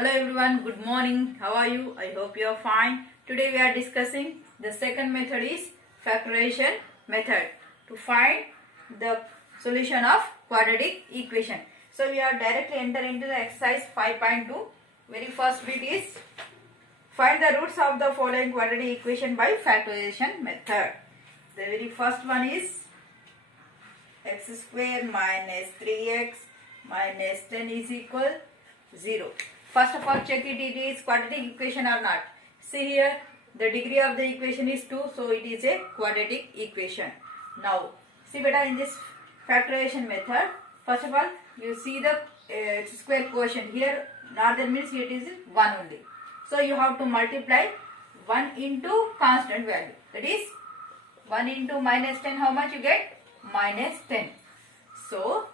Hello everyone, good morning. How are you? I hope you are fine. Today we are discussing the second method is factorization method to find the solution of quadratic equation. So we are directly enter into the exercise 5.2. Very first bit is find the roots of the following quadratic equation by factorization method. The very first one is x square minus 3x minus 10 is equal 0. First of all, check it is quadratic equation or not. See here, the degree of the equation is 2, so it is a quadratic equation. Now, see beta, in this factorization method, first of all, you see the x square quotient here, not that means it is 1 only. So you have to multiply 1 into constant value. That is 1 into minus 10, how much you get? Minus 10. So,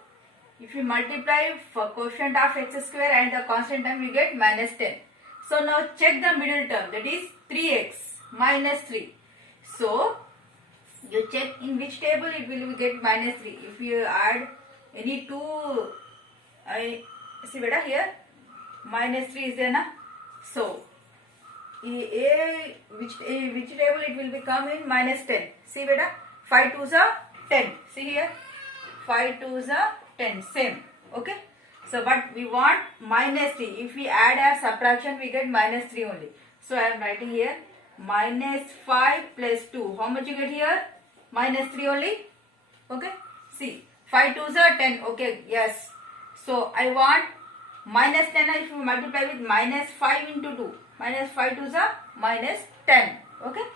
if you multiply for quotient of x square and the constant term, you get minus 10. So now check the middle term, that is 3x minus 3. So you check in which table it will get minus 3. If you add any two, see beta here, minus 3 is there na? So which table it will become in minus 10. See beta, 5 2s are 10. See here, 5 2s are 10, same. Okay, so but we want minus 3. If we add or subtraction, we get minus 3 only. So I am writing here minus 5 plus 2. How much you get here? Minus 3 only. Okay, see, 5 2s are 10. Okay, yes. So I want minus 10. If you multiply with minus 5 into 2, minus 5 2s are minus 10. Okay,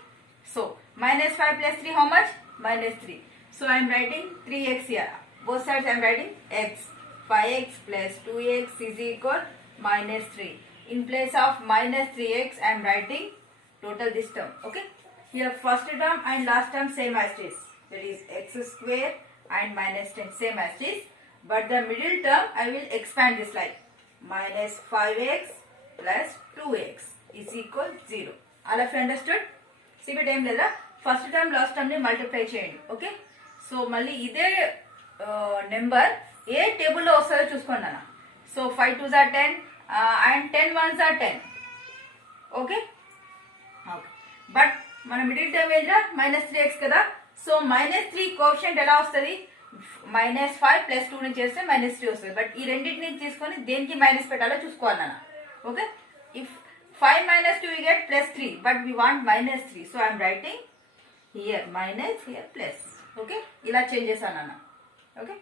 so minus 5 plus 3, how much? Minus 3. So I am writing 3x here. Both sides I am writing x. 5x plus 2x is equal minus 3. In place of minus 3x, I am writing total this term. Okay. Here first term and last term same as this. That is x square and minus 10 same as this. But the middle term I will expand this like minus 5x plus 2x is equal 0. All of you understood? See what I am doing? First term last term multiply చేయండి. Okay. So మళ్ళీ ఇదే number ఏ టేబుల్లో వస్తుందో చూసుకోండి అన్న. So 5 2s are 10 and 10 1s are 10. Okay, okay. But మన middle term ఏంటా minus 3x కదా. సో మైనస్ 3 కోఎఫిషియంట్ ఎలా వస్తుంది? మైనస్ 5 ప్లస్ 2 నుంచి చేస్తే మైనస్ 3 వస్తుంది. బట్ ఈ రెండింటిని తీసుకొని దేనికి మైనస్ పెట్టాలో చూసుకోవాలి అన్న. Okay, if 5 minus 2 we get plus 3, but we want minus 3. So I am writing here minus, here plus. Okay, ఇలా చేంజ్ చేశాను అన్న. Okay,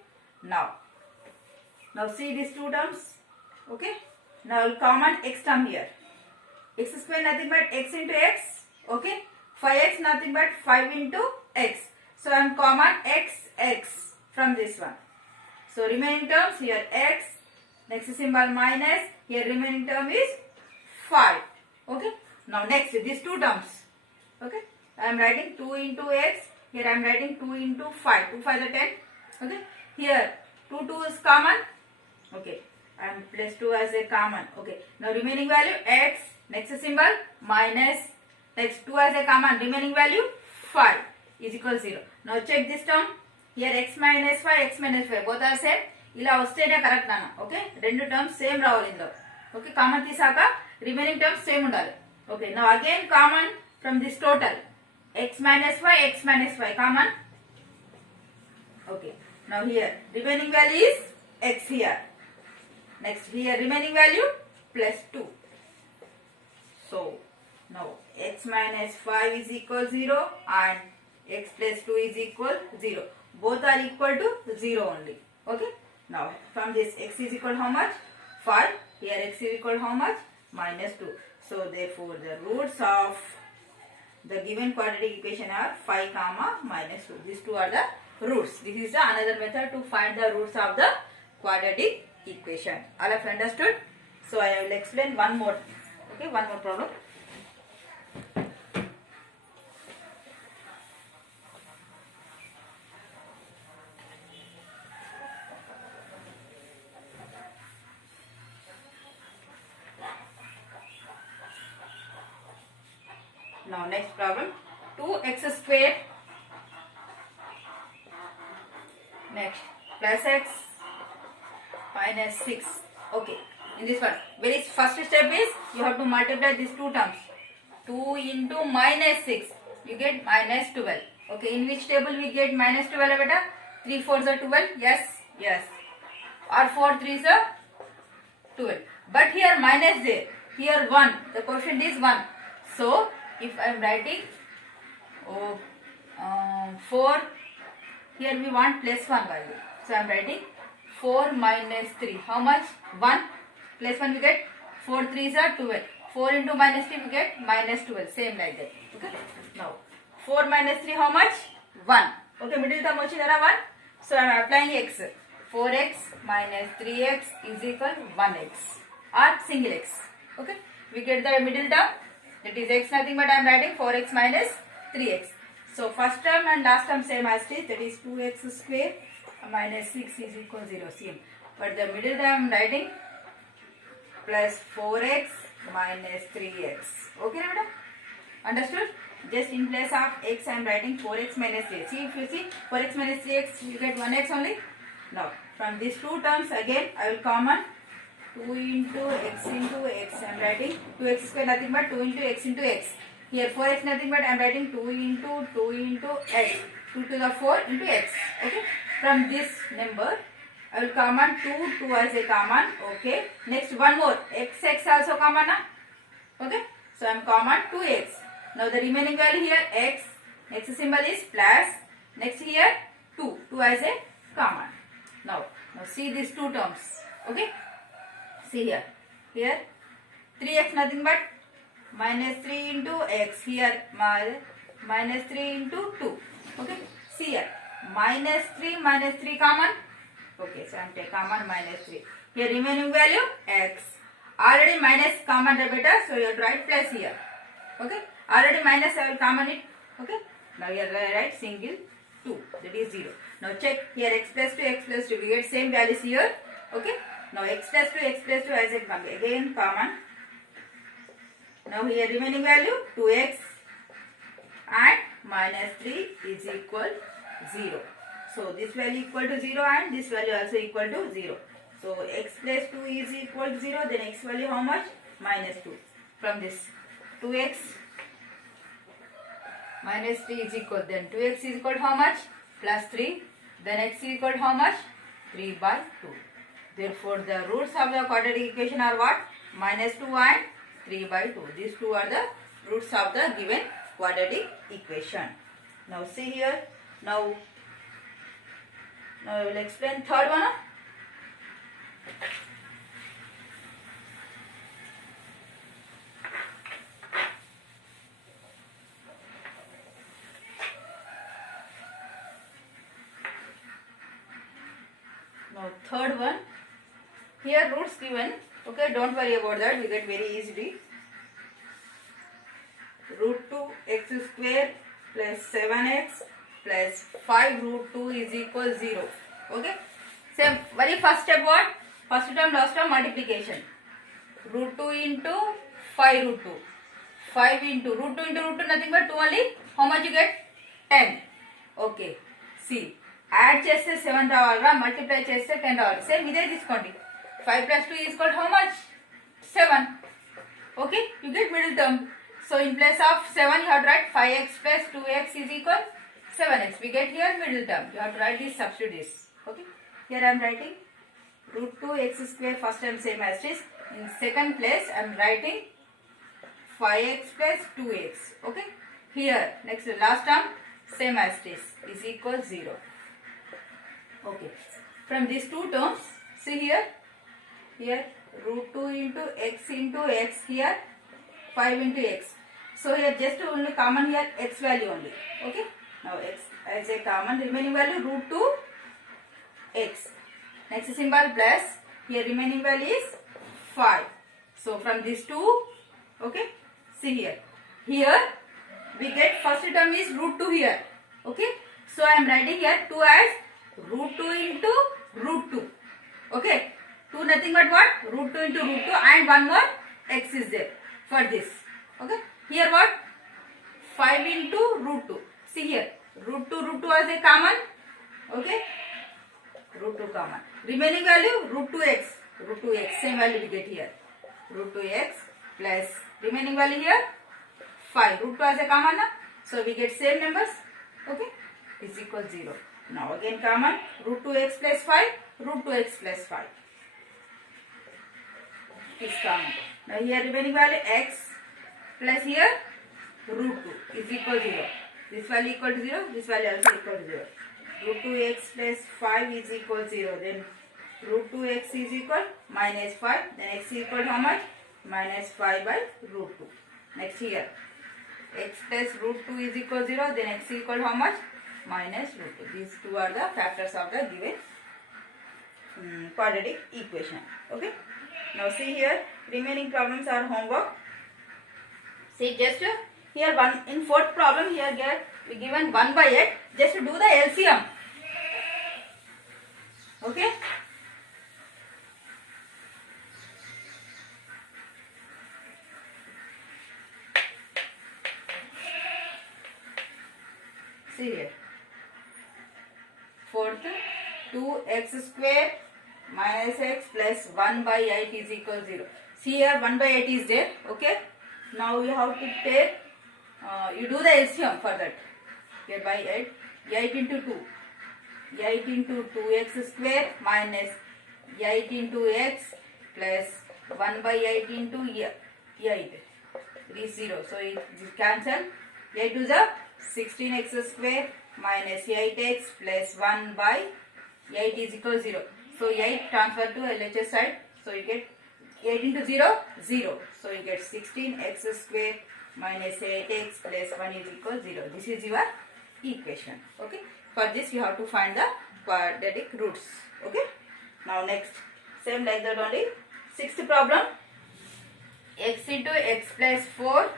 now see these two terms. Okay, now common x term here. X square nothing but x into x. Okay, 5x nothing but 5 into x. So I am common x from this one. So remaining terms here x, next symbol minus, here remaining term is 5. Okay, now next these two terms. Okay, I am writing 2 into x. Here I am writing 2 into 5. 2 5 are 10. Okay, here 2 is common. Okay, I am plus 2 as a common. Okay, now remaining value x, next symbol minus, next 2 as a common, remaining value 5 is equal 0. Now check this term. Here x minus 5, x minus 5 both are same. ఇలా వస్తేనే correct నాన్న. Okay, రెండు terms same రావాలి ఇందులో. Okay, common తీసాక remaining terms same ఉండాలి. Okay, now again common from this total x minus 5, x minus 5 common. Okay, now here remaining value is x here. Next here remaining value plus 2. So now x minus 5 is equal 0 and x plus 2 is equal 0. Both are equal to 0 only. Okay, now from this x is equal how much? 5. Here x is equal how much? Minus 2. So therefore the roots of the given quadratic equation are 5 comma minus 2. These two are the roots. This is the another method to find the roots of the quadratic equation. All of you understood? So I will explain one more. Okay, one more problem. Now next problem, 2x square, next plus x minus 6. Okay, in this one. Very first step is you have to multiply these two terms. 2 into minus 6, you get minus 12. Okay, in which table we get minus 12 beta? 3 4s are 12. Yes, yes. Or 4 3s are 12. But here minus there. Here 1. The quotient is 1. So if I am writing 4, here we want plus 1 value. So I am writing 4 minus 3. How much? 1. Plus 1 we get 4 3s are 12. 4 into minus 3 we get minus 12. Same like that. Okay. Now 4 minus 3 how much? 1. Okay, middle term ochindara 1. So I am applying x. 4x minus 3x is equal 1x or single x. Okay. We get the middle term. That is x nothing but I am writing 4x minus 3x. So first term and last term same as it is. That is 2x square minus 6 is equal 0. Same. But the middle term I am writing plus 4x minus 3x. Okay, Navada? Understood? Just in place of x I am writing 4x minus 3x. See, if you see 4x minus 3x, you get 1x only. Now, from these two terms again I will common 2 into x into x. I am writing 2x square nothing but 2 into x into x. Here 4x nothing but I am writing 2 into x. 2 to the 4 into x. Okay. From this number I will common 2 as a common. Okay. Next one more. X also common. Okay. So I am common 2x. Now the remaining value here x. Next symbol is plus. Next here 2. 2 as a common. Now see these two terms. Okay. See here. Here 3x nothing but minus 3 into x. Here minus 3 into 2. Okay. See here. Minus 3 common. Okay. So I am taking common minus 3. Here remaining value x. Already minus common beta. So you have to write plus here. Okay. Already minus I will common it. Okay. Now here I write single 2. That is 0. Now check here x plus 2 we get same values here. Okay. Now x plus 2 as a again common. Now here remaining value 2x and minus 3 is equal 0. So this value equal to 0 and this value also equal to 0. So x plus 2 is equal to 0. Then x value how much? Minus 2. From this 2x minus 3 is equal. Then 2x is equal to how much? Plus 3. Then x is equal to how much? 3 by 2. Therefore, the roots of the quadratic equation are what? Minus 2 and 3 by 2. These two are the roots of the given quadratic equation. Now see here. Now I will explain third one. Now third one. Here roots given. Okay, don't worry about that. We get very easily. Root 2 x square plus 7x plus 5 root 2 is equal 0. Okay. Same. Very first step what? First term, last term multiplication. Root 2 into 5 root 2. 5 into root 2 into root 2 nothing but 2 only. How much you get? 10. Okay. See. Add cheste 7 రావాలా, multiply cheste 10 రావాలి. Same ఇదే తీసుకోండి. 5 plus 2 is equal to how much? 7. Okay, you get middle term. So in place of 7 you have to write 5x plus 2x is equal 7x. We get here middle term. You have to write this, substitute this. Okay. Here I am writing root 2x square first term same as this. In second place I am writing 5x plus 2x. Okay. Here next last term same as this is equal 0. Okay. From these two terms, see here root 2 into x here 5 into x. So here just only common here x value only. Okay. Now x as a common, remaining value root 2 x. Next symbol plus, here remaining value is 5. So from these two, okay, see here we get first term is root 2 here. Okay. So I am writing here 2 as root 2 into root 2. Okay. 2 nothing but what? Root 2 into root 2 and one more x is there for this. Okay. Here what? 5 into root 2. See here. Root 2 as a common. Okay. Root 2 common. Remaining value root 2x. root 2x, same value we get here. Root 2x plus remaining value here 5. Root 2 as a common na? So we get same numbers. Okay, is equal 0. Now again common, root 2x plus 5, root 2x plus 5 is common. Now here remaining value x plus here root 2 is equal 0. This value equal to 0, this value also equal to 0. Root 2x plus 5 is equal to 0. Then root 2x is equal minus 5. Then x is equal to how much? Minus 5 by root 2. Next here, x plus root 2 is equal to 0. Then x is equal to how much? Minus root 2. These two are the factors of the given quadratic equation. Okay. Now see here, remaining problems are homework. See just here one in fourth problem here we given 1 by 8. Just do the LCM. Okay. See here. Fourth, 2x square minus x plus 1 by 8 is equal to 0. See here 1 by 8 is there. Okay. Now you have to take, you do the LCM for that. Here by 8, 8 into 2. 8 into 2x square minus 8 into x plus 1 by 8 into 8. 3 0. So it cancel. 8 to the 16x square minus 8x plus 1 by 8 is equal to 0. So 8 transfer to LHS side. So you get 8 into 0, 0. So you get 16x square minus 8x plus 1 is equal to 0. This is your equation. Okay. For this you have to find the quadratic roots. Okay. Now next, same like that only. Sixth problem. X into x plus 4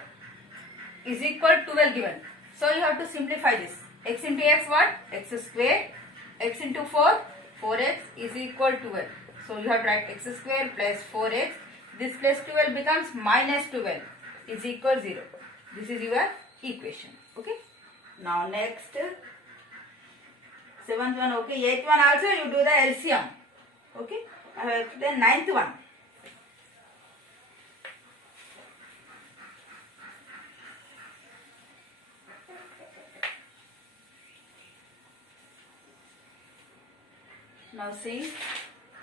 is equal to 12 given. So you have to simplify this. X into x what? X square. X into 4, 4x is equal to 12. So you have to write x square plus 4x. This plus 12 becomes minus 12 is equal to 0. This is your equation. Okay. Now next, seventh one. Okay. Eighth one also you do the LCM. Okay. I have explained ninth one. Now see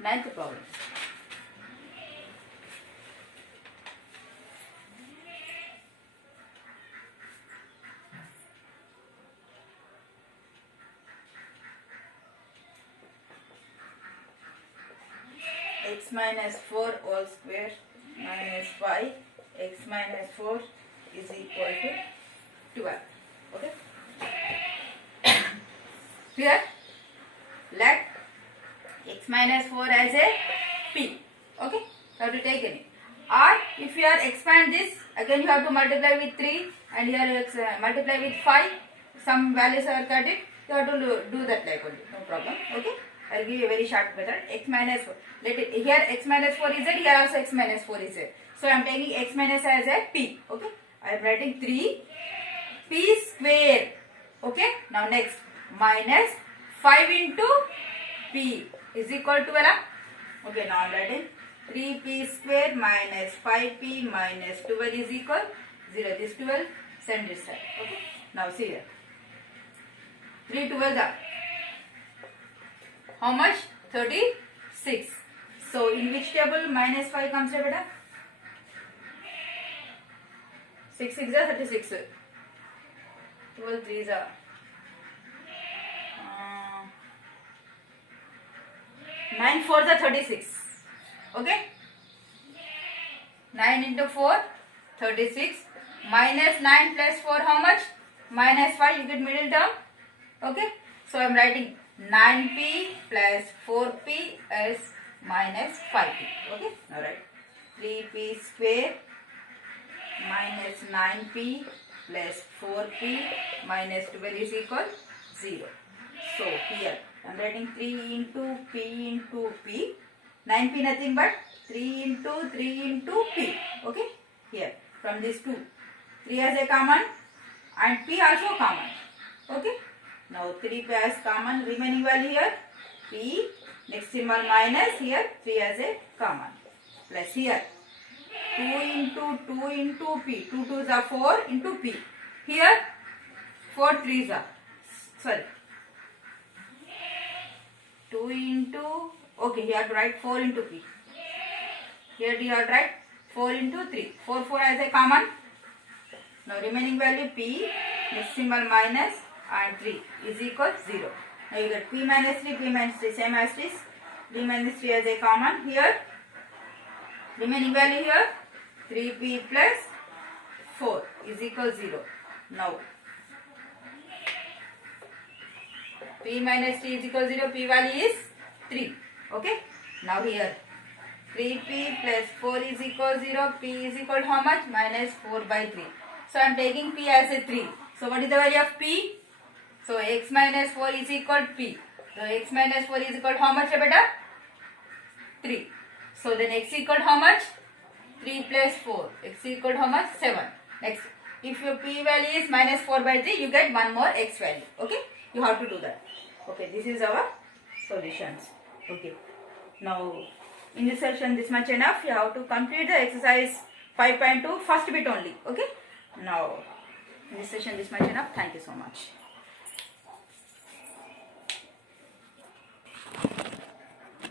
ninth problem. X minus 4 whole square minus 5 x minus 4 is equal to 12. Okay. Here let x minus 4 as a p. Okay. You have to take any. Or if you are expand this, again you have to multiply with 3 and here you multiply with 5. Some values are cut it. You have to do that like only. No problem. Okay. I will give you a very short method. X minus 4. Let it here x minus 4 is there. Here also x minus 4 is there. So I am taking x minus as a p. Okay. I am writing 3 p square. Okay. Now next minus 5 into p is equal to what? Okay. Now I am writing 3p square minus 5p minus 12 is equal 0. This 12 send this side. Okay. Now see here. 3 12 are how much? 36. So in which table minus 5 comes here, beta? 6 6 is 36. 12 3 is 9 4 is 36. Okay. 9 into 4 36 minus 9 plus 4 how much? Minus 5. You get middle term. Okay. So I am writing 9p plus 4p as minus 5p. Okay. All right. 3p square minus 9p plus 4p minus 12 is equal 0. So here I am writing 3 into p. 9p nothing but 3 into p. Okay. Here from this 2. 3 as a common and p also common. Okay. Now 3p as common, remaining value here p next symbol minus, here 3 as a common, plus here 2 into p, 2 2s are 4 into p, here 4 3s are, sorry, 2 into, okay, you have to write 4 into p, here you have to write 4 into 3, 4 4 as a common. Now remaining value p, next symbol minus, and 3 is equal 0. Now you get p minus 3 same as this, d minus 3 as a common, here remaining value here 3p plus 4 is equal 0. Now p minus 3 is equal 0, p value is 3. Okay. Now here 3p plus 4 is equal 0, p is equal to how much? Minus 4 by 3. So I am taking p as a 3. So what is the value of p? So x minus 4 is equal to p. So x minus 4 is equal to how much, beta? 3. So then x equal to how much? 3 plus 4. X equal to how much? 7. Next, if your p value is minus 4 by 3, you get one more x value. Okay, you have to do that. Okay, this is our solutions. Okay, now in this session this much enough. You have to complete the exercise 5.2 first bit only. Okay, now in this session this much enough. Thank you so much.